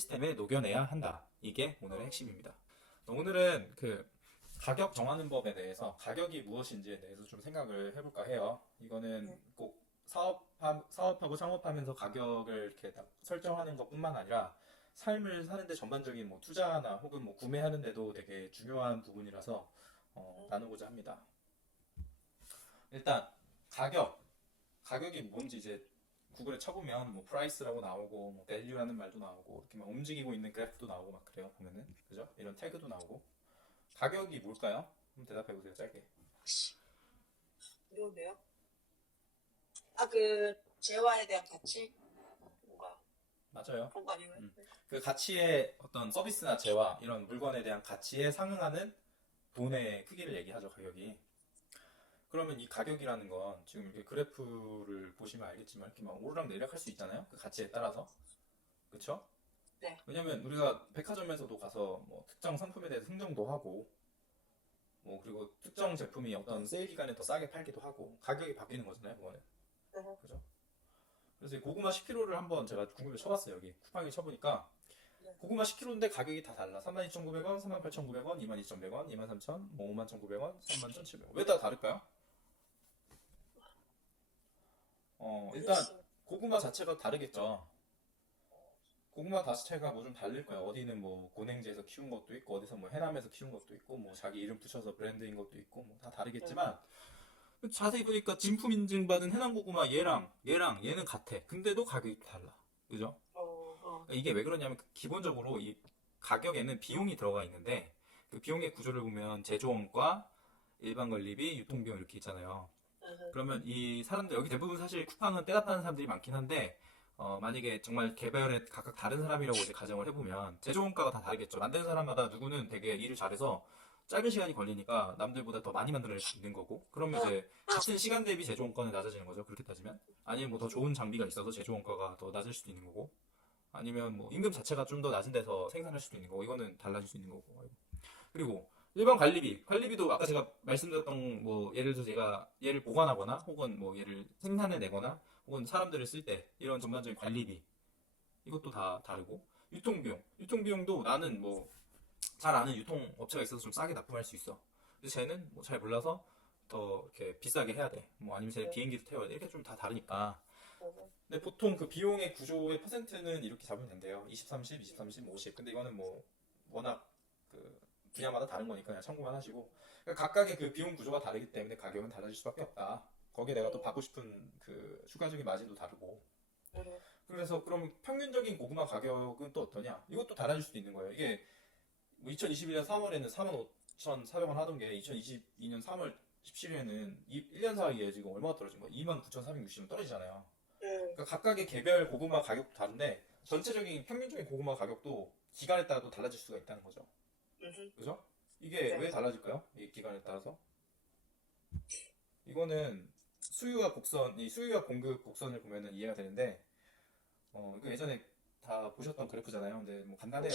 시스템에 녹여내야 한다. 이게 오늘의 핵심입니다. 오늘은 그 가격 정하는 법에 대해서 가격이 무엇인지에 대해서 좀 생각을 해볼까 해요. 이거는 꼭 사업하고 창업하면서 가격을 이렇게 딱 설정하는 것뿐만 아니라 삶을 사는데 전반적인 뭐 투자나 혹은 뭐 구매하는데도 되게 중요한 부분이라서 나누고자 합니다. 일단 가격이 뭔지 이제 구글에 쳐보면 뭐 프라이스라고 나오고 뭐 밸류라는 말도 나오고 이렇게 막 움직이고 있는 그래프도 나오고 막 그래요. 보면은 그죠? 이런 태그도 나오고 가격이 뭘까요? 한번 대답해 보세요. 짧게. 어려운데요? 그 재화에 대한 가치? 뭔가 맞아요. 그런 거 아니에요? 그 가치의 어떤 서비스나 재화 이런 물건에 대한 가치에 상응하는 돈의 크기를 얘기하죠. 가격이. 그러면 이 가격이라는 건 지금 이렇게 그래프를 보시면 알겠지만 이렇게 막 오르락 내리락 할 수 있잖아요. 그 가치에 따라서. 그쵸? 네. 왜냐면 우리가 백화점에서도 가서 뭐 특정 상품에 대해서 흥정도 하고 뭐 그리고 특정 제품이 어떤 세일 기간에 더 싸게 팔기도 하고 가격이 바뀌는 거잖아요. 그거는. 그죠? 그래서 이 고구마 10kg를 한번 제가 구글에 쳐봤어요. 여기 쿠팡에 쳐보니까 네. 고구마 10kg인데 가격이 다 달라. 32,900원, 38,900원, 22,100원, 23,000, 뭐 51,900원, 31,700원. 왜 다 다를까요? 일단 고구마 자체가 다르겠죠. 고구마 자체가 뭐 좀 다를 거예요. 어디는 뭐 고냉지에서 키운 것도 있고 어디서 뭐 해남에서 키운 것도 있고 뭐 자기 이름 붙여서 브랜드인 것도 있고 뭐 다 다르겠지만 자세히 보니까 진품 인증받은 해남 고구마 얘랑 얘는 같아. 근데도 가격이 달라. 그죠? 이게 왜 그러냐면 기본적으로 이 가격에는 비용이 들어가 있는데 그 비용의 구조를 보면 제조원가, 일반 관리비, 유통비용 이렇게 있잖아요. 그러면 이 사람들 여기 대부분 사실 쿠팡은 떼다 파는 사람들이 많긴 한데 만약에 정말 개별의 각각 다른 사람이라고 이제 가정을 해보면 제조 원가가 다 다르겠죠. 만드는 사람마다 누구는 되게 일을 잘해서 짧은 시간이 걸리니까 남들보다 더 많이 만들어낼 수 있는 거고 그러면 이제 같은 시간 대비 제조 원가는 낮아지는 거죠. 그렇게 따지면 아니면 뭐 더 좋은 장비가 있어서 제조 원가가 더 낮을 수도 있는 거고 아니면 뭐 임금 자체가 좀 더 낮은 데서 생산할 수도 있는 거고 이거는 달라질 수 있는 거고 그리고 일반 관리비도 아까 제가 말씀드렸던 뭐 예를 들어서 제가 얘를 보관하거나 혹은 뭐 얘를 생산해 내거나 혹은 사람들을 쓸 때 이런 전반적인 관리비 이것도 다 다르고 유통비용도 나는 뭐 잘 아는 유통업체가 있어서 좀 싸게 납품할 수 있어. 근데 쟤는 뭐 잘 몰라서 더 이렇게 비싸게 해야 돼. 뭐 아니면 쟤는 비행기도 태워야 돼. 이렇게 좀 다 다르니까. 근데 보통 그 비용의 구조의 퍼센트는 이렇게 잡으면 된대요. 20, 30, 20, 30, 50. 근데 이거는 뭐 워낙 그 분야마다 다른 거니까 그냥 참고만 하시고 그러니까 각각의 그 비용 구조가 다르기 때문에 가격은 달라질 수밖에 없다. 거기에 내가 또 받고 싶은 그 추가적인 마진도 다르고. 그래서 그럼 평균적인 고구마 가격은 또 어떠냐? 이것도 달라질 수도 있는 거예요. 이게 뭐 2021년 3월에는 45,400원 하던 게 2022년 3월 17일에는 1년 사이에 지금 얼마가 떨어진 거예요? 29,460원 떨어지잖아요. 그러니까 각각의 개별 고구마 가격도 다른데 전체적인 평균적인 고구마 가격도 기간에 따라도 달라질 수가 있다는 거죠. 그죠? 이게 왜 달라질까요? 이 기간에 따라서? 이거는 이 수요와 공급 곡선을 보면은 이해가 되는데, 이거 예전에 다 보셨던 그래프잖아요. 근데 뭐 간단해요.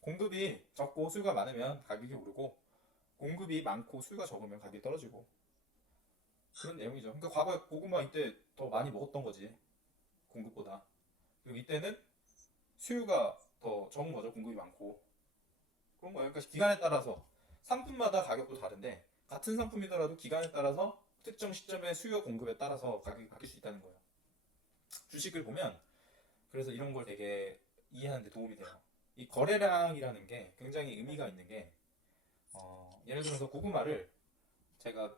공급이 적고 수요가 많으면 가격이 오르고, 공급이 많고 수요가 적으면 가격이 떨어지고, 그런 내용이죠. 그러니까 과거에 고구마 이때 더 많이 먹었던 거지. 공급보다. 그리고 이때는 수요가 더 적은 거죠. 공급이 많고. 그런 거예요. 그러니까 기간에 따라서 상품마다 가격도 다른데 같은 상품이더라도 기간에 따라서 특정 시점의 수요 공급에 따라서 가격이 바뀔 수 있다는 거예요. 주식을 보면 그래서 이런 걸 되게 이해하는 데 도움이 돼요. 이 거래량이라는 게 굉장히 의미가 있는 게 예를 들어서 고구마를 제가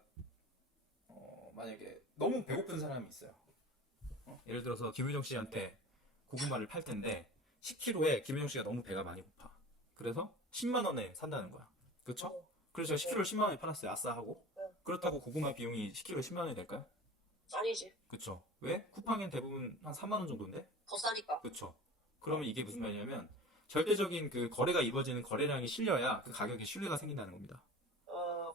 만약에 너무 배고픈 사람이 있어요. 예를 들어서 김유정 씨한테 고구마를 팔 텐데 10kg에 김유정 씨가 너무 배가 많이 고파. 그래서 10만 원에 산다는 거야. 그렇죠? 그래서 제가 10kg를 10만 원에 팔았어요. 아싸 하고. 그렇다고 고구마 비용이 10kg에 10만 원이 될까요? 아니지. 그쵸? 왜? 쿠팡엔 대부분 한 3만 원 정도인데? 더 싸니까. 그쵸? 그러면 이게 무슨 말이냐면 절대적인 그 거래가 이루어지는 거래량이 실려야 그 가격에 신뢰가 생긴다는 겁니다.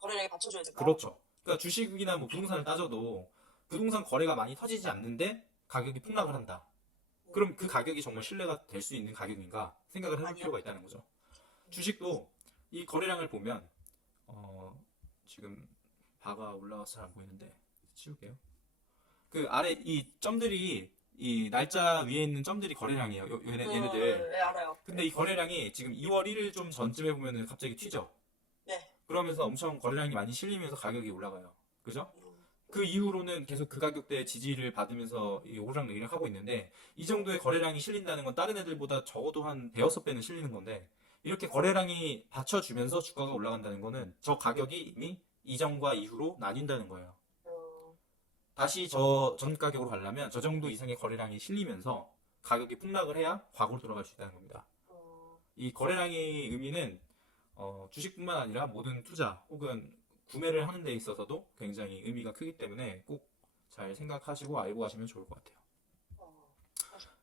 거래량에 받쳐줘야 된다. 그렇죠. 그러니까 주식이나 뭐 부동산을 따져도 부동산 거래가 많이 터지지 않는데 가격이 폭락을 한다. 그럼 그 가격이 정말 신뢰가 될 수 있는 가격인가 생각을 해볼 필요가 있다는 거죠. 주식도 이 거래량을 보면 지금 바가 올라와서 잘 안 보이는데 치울게요. 그 아래 이 점들이 이 날짜 위에 있는 점들이 거래량이에요. 얘네들. 네, 알아요. 근데 이 거래량이 지금 2월 1일 좀 전쯤에 보면은 갑자기 튀죠. 네. 그러면서 엄청 거래량이 많이 실리면서 가격이 올라가요. 그죠? 음, 그 이후로는 계속 그 가격대에 지지를 받으면서 이 오르락내리락 하고 있는데 이 정도의 거래량이 실린다는 건 다른 애들보다 적어도 한 대여섯 배는 실리는 건데 이렇게 거래량이 받쳐주면서 주가가 올라간다는 거는 저 가격이 이미 이전과 이후로 나뉜다는 거예요. 음, 다시 저 전 가격으로 가려면 저 정도 이상의 거래량이 실리면서 가격이 폭락을 해야 과거로 돌아갈 수 있다는 겁니다. 음, 이 거래량의 의미는 주식뿐만 아니라 모든 투자 혹은 구매를 하는 데 있어서도 굉장히 의미가 크기 때문에 꼭 잘 생각하시고 알고 가시면 좋을 것 같아요. 어,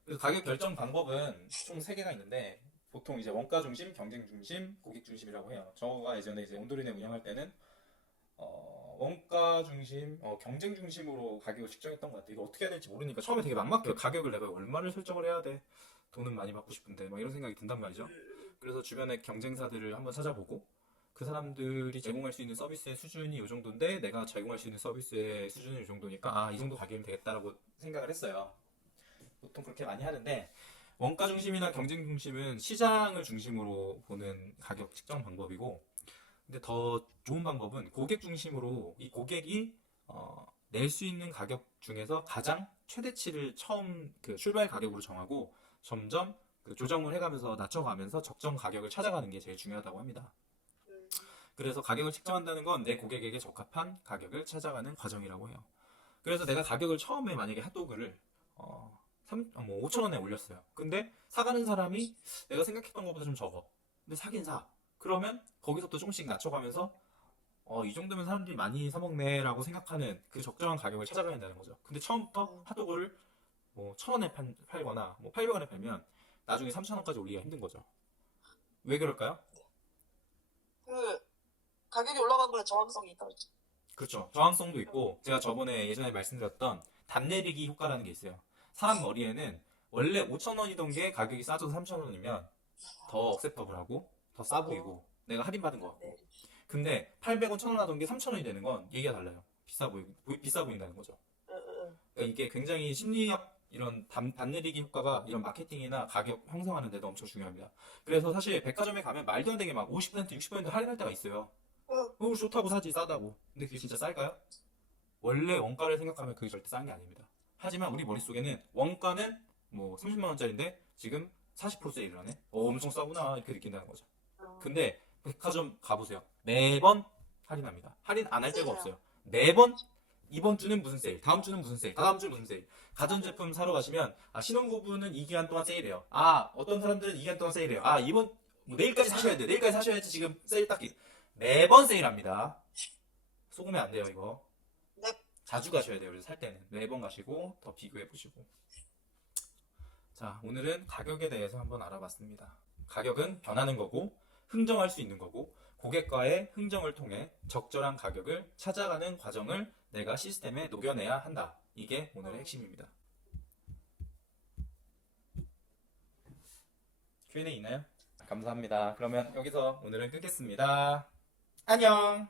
그래서 가격 결정 방법은 총 3개가 있는데 보통 이제 원가 중심, 경쟁 중심, 고객 중심이라고 해요. 저가 예전에 이제 온도리네 운영할 때는 원가 중심, 경쟁 중심으로 가격을 측정했던 것 같아요. 이거 어떻게 해야 될지 모르니까 처음에 되게 막막해요. 가격을 내가 얼마를 설정을 해야 돼? 돈은 많이 받고 싶은데 막 이런 생각이 든단 말이죠. 그래서 주변에 경쟁사들을 한번 찾아보고 그 사람들이 제공할 수 있는 서비스의 수준이 이 정도인데 내가 제공할 수 있는 서비스의 수준이 이 정도니까 이 정도 가격이면 되겠다라고 생각을 했어요. 보통 그렇게 많이 하는데 원가 중심이나 경쟁 중심은 시장을 중심으로 보는 가격 측정 방법이고 근데 더 좋은 방법은 고객 중심으로 이 고객이 낼 수 있는 가격 중에서 가장 최대치를 처음 그 출발 가격으로 정하고 점점 그 조정을 해가면서 낮춰가면서 적정 가격을 찾아가는 게 제일 중요하다고 합니다. 그래서 가격을 측정한다는 건 내 고객에게 적합한 가격을 찾아가는 과정이라고 해요. 그래서 내가 가격을 처음에 만약에 핫도그를 5천 원에 올렸어요. 근데 사가는 사람이 내가 생각했던 것보다 좀 적어. 근데 사긴 사. 그러면 거기서부터 조금씩 낮춰가면서 이 정도면 사람들이 많이 사먹네라고 생각하는 그 적정한 가격을 찾아가야 한다는 거죠. 근데 처음부터 핫도그를 뭐 1,000원에 팔거나 뭐 800원에 팔면 나중에 3,000원까지 올리기가 힘든 거죠. 왜 그럴까요? 그 가격이 올라간 거에 저항성이 있다 그랬죠. 그렇죠. 저항성도 있고 제가 저번에 예전에 말씀드렸던 단내리기 효과라는 게 있어요. 사람 머리에는 원래 5,000원이던 게 가격이 싸져서 3,000원이면 더 억셉터블하고 더 싸 보이고 내가 할인받은 것 같고 근데 800원, 1,000원 하던 게 3,000원이 되는 건 얘기가 달라요. 비싸 보인다는 거죠. 그러니까 이게 굉장히 심리학 이런 단내리기 효과가 이런 마케팅이나 가격 형성하는 데도 엄청 중요합니다. 그래서 사실 백화점에 가면 말도 안 되게 막 50%, 60% 할인할 때가 있어요. 좋다고 사지 싸다고. 근데 그게 진짜 쌀까요? 원래 원가를 생각하면 그게 절대 싼 게 아닙니다. 하지만 우리 머릿속에는 원가는 뭐 30만 원짜리인데 지금 40% 세일을 하네? 엄청 싸구나 이렇게 느낀다는 거죠. 근데 백화점 가보세요. 매번 할인합니다. 할인 안 할 때가 없어요. 매번 이번 주는 무슨 세일, 다음 주는 무슨 세일, 다음 주는 무슨 세일. 가전제품 사러 가시면 신혼부부는 이 기간 동안 세일해요. 어떤 사람들은 이 기간 동안 세일해요. 이번 뭐 내일까지 사셔야 돼. 내일까지 사셔야지 지금 세일 딱 매번 세일합니다. 속으면 안 돼요 이거. 네. 자주 가셔야 돼요. 그래서 살 때는 매번 가시고 더 비교해 보시고. 자, 오늘은 가격에 대해서 한번 알아봤습니다. 가격은 변하는 거고 흥정할 수 있는 거고 고객과의 흥정을 통해 적절한 가격을 찾아가는 과정을 내가 시스템에 녹여내야 한다. 이게 오늘의 핵심입니다. Q&A 있나요? 감사합니다. 그러면 여기서 오늘은 끊겠습니다. 안녕!